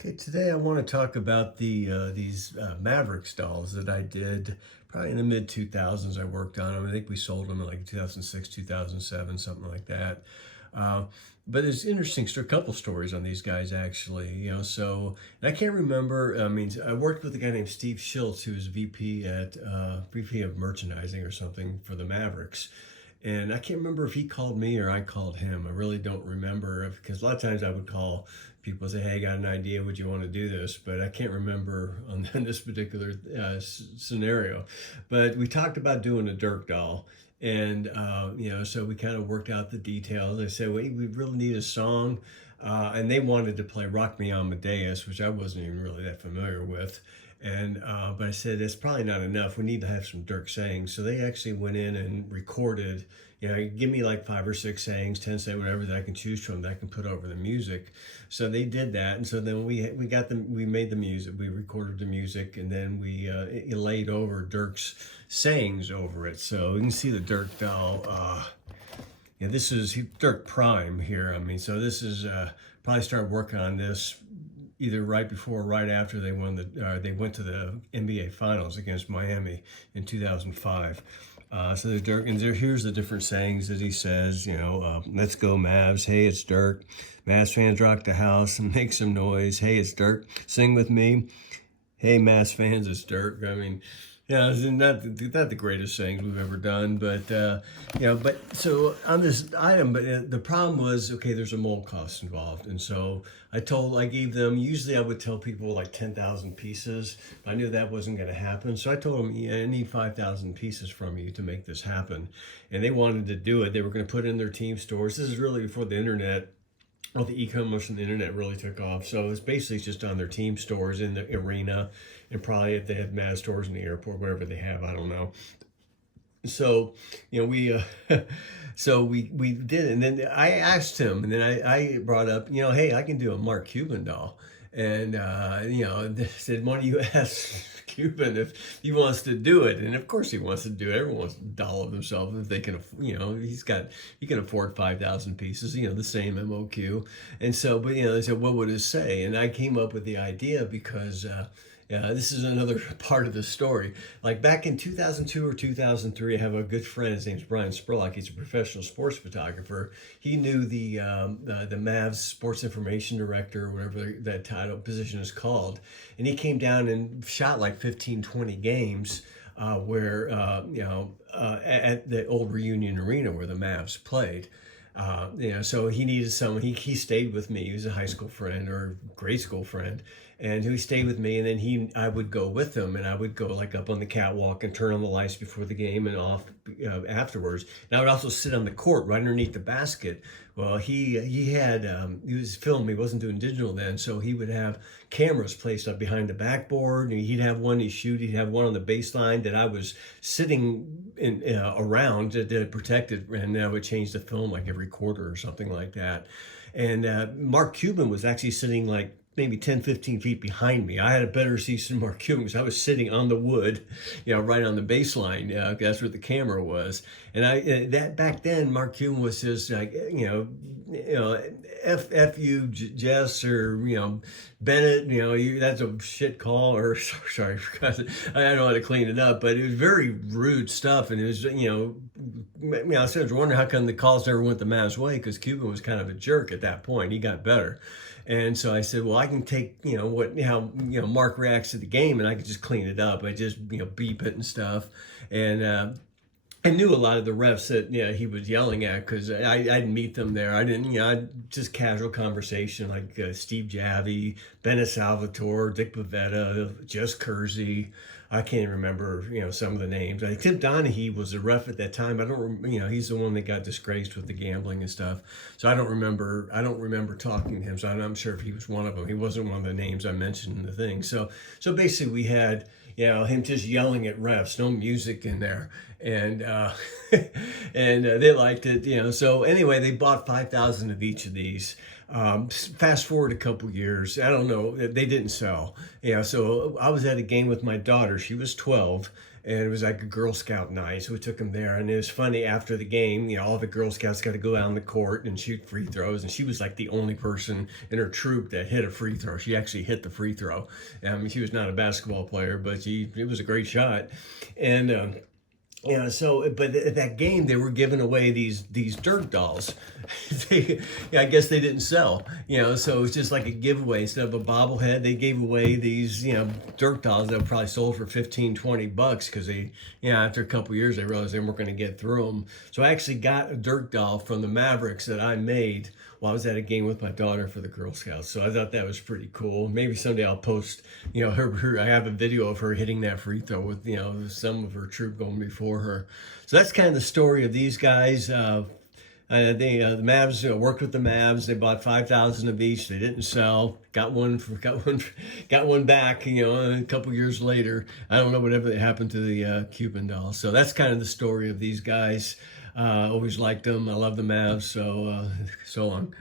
Okay, today I want to talk about these Mavericks dolls that I did probably in the mid 2000s. I worked on them. I think we sold them in like 2006, 2007, something like that. Uh, but there's interesting, a couple stories on these guys actually. And I can't remember. I mean, I worked with a guy named Steve Schultz, who was VP of merchandising or something for the Mavericks. And I can't remember if he called me or I called him. I really don't remember because a lot of times I would call people and say, "Hey, I got an idea. Would you want to do this?" But I can't remember on this particular scenario. But we talked about doing a Dirk doll. And, so we kind of worked out the details. I said, well, we really need a song. And they wanted to play Rock Me Amadeus, which I wasn't even really that familiar with. But I said, it's probably not enough. We need to have some Dirk sayings. So they actually went in and recorded, give me like 5 or 6 sayings, 10 say whatever that I can choose from that I can put over the music. So they did that. And so then we made the music, we recorded the music, and then we laid over Dirk's sayings over it. So you can see the Dirk doll. This is Dirk Prime here. I mean, so this is probably started working on this either right before or right after they went to the NBA Finals against Miami in 2005. So there's Dirk, and here's the different sayings that he says. Let's go Mavs. Hey, it's Dirk. Mavs fans rock the house and make some noise. Hey, it's Dirk. Sing with me. Hey, Mavs fans, it's Dirk. I mean, it's not the greatest things we've ever done, but so on this item, but the problem was, okay, there's a mold cost involved, and so I gave them, usually I would tell people like 10,000 pieces, but I knew that wasn't going to happen, so I told them, I need 5,000 pieces from you to make this happen, and they wanted to do it. They were going to put it in their team stores. This is really before the internet. Well, the e-commerce and the internet really took off. So it's basically just on their team stores in the arena, and probably if they had Mad stores in the airport, whatever they have, I don't know. So, we so we did it. And then I asked him, and then I brought up, hey, I can do a Mark Cuban doll. And, they said, why don't you ask Cuban if he wants to do it? And of course he wants to do it. Everyone wants to doll of himself if they can, he can afford 5,000 pieces, the same MOQ. And so, but, they said, what would it say? And I came up with the idea because, this is another part of the story. Like back in 2002 or 2003, I have a good friend. His name's Brian Spurlock. He's a professional sports photographer. He knew the Mavs sports information director, or whatever that title position is called. And he came down and shot like 15, 20 games at the old Reunion Arena where the Mavs played. So he needed someone. He stayed with me. He was a high school friend or grade school friend, and he stayed with me. And then I would go with him, and I would go like up on the catwalk and turn on the lights before the game and off afterwards. And I would also sit on the court right underneath the basket. Well, he was filming. He wasn't doing digital then, so he would have cameras placed up behind the backboard. And he'd have one he'd have one on the baseline that I was sitting around to protect it, and I would change the film like every quarter or something like that. And Mark Cuban was actually sitting like maybe 10, 15 feet behind me. I had a better seat than Mark Cuban because I was sitting on the wood, right on the baseline. That's where the camera was. And that back then, Mark Cuban was just like, F you, Jess, or, Bennett, that's a shit call, or sorry, I don't know how to clean it up, but it was very rude stuff. And it was, I was wondering how come the calls never went the Mavs' way, because Cuban was kind of a jerk at that point. He got better. And so I said, well, I can take, how Mark reacts to the game, and I can just clean it up. I just, beep it and stuff. And I knew a lot of the refs that he was yelling at, because I'd meet them there. I didn't, I'd just casual conversation like Steve Javie, Bennett Salvatore, Dick Pavetta, Jess Kersey. I can't remember, some of the names. Tim Donaghy was the ref at that time. I don't, he's the one that got disgraced with the gambling and stuff. So I don't remember talking to him. So I'm not sure if he was one of them. He wasn't one of the names I mentioned in the thing. So basically we had, him just yelling at refs, no music in there. And and they liked it, So anyway, they bought 5,000 of each of these. Fast forward a couple years, I don't know, they didn't sell. So I was at a game with my daughter. She was 12, and it was like a Girl Scout night, so we took them there. And it was funny, after the game, you know, all the Girl Scouts got to go out on the court and shoot free throws, and she was like the only person in her troop that hit a free throw. She actually hit the free throw. I mean, she was not a basketball player, but it was a great shot. And yeah, so, but at that game, they were giving away these Dirk dolls. I guess they didn't sell, you know, so it was just like a giveaway. Instead of a bobblehead, they gave away these, you know, Dirk dolls that were probably sold for 15, 20 bucks, because they, you know, after a couple of years, they realized they weren't going to get through them. So I actually got a Dirk doll from the Mavericks that I made while I was at a game with my daughter for the Girl Scouts. So I thought that was pretty cool. Maybe someday I'll post, you know, I have a video of her hitting that free throw with, you know, some of her troop going before her. So that's kind of the story of these guys. The Mavs, you know, worked with the Mavs. They bought 5,000 of each. They didn't sell. Got one back. You know, a couple years later. I don't know whatever happened to the Cuban doll. So that's kind of the story of these guys. Always liked them. I love the Mavs. So long.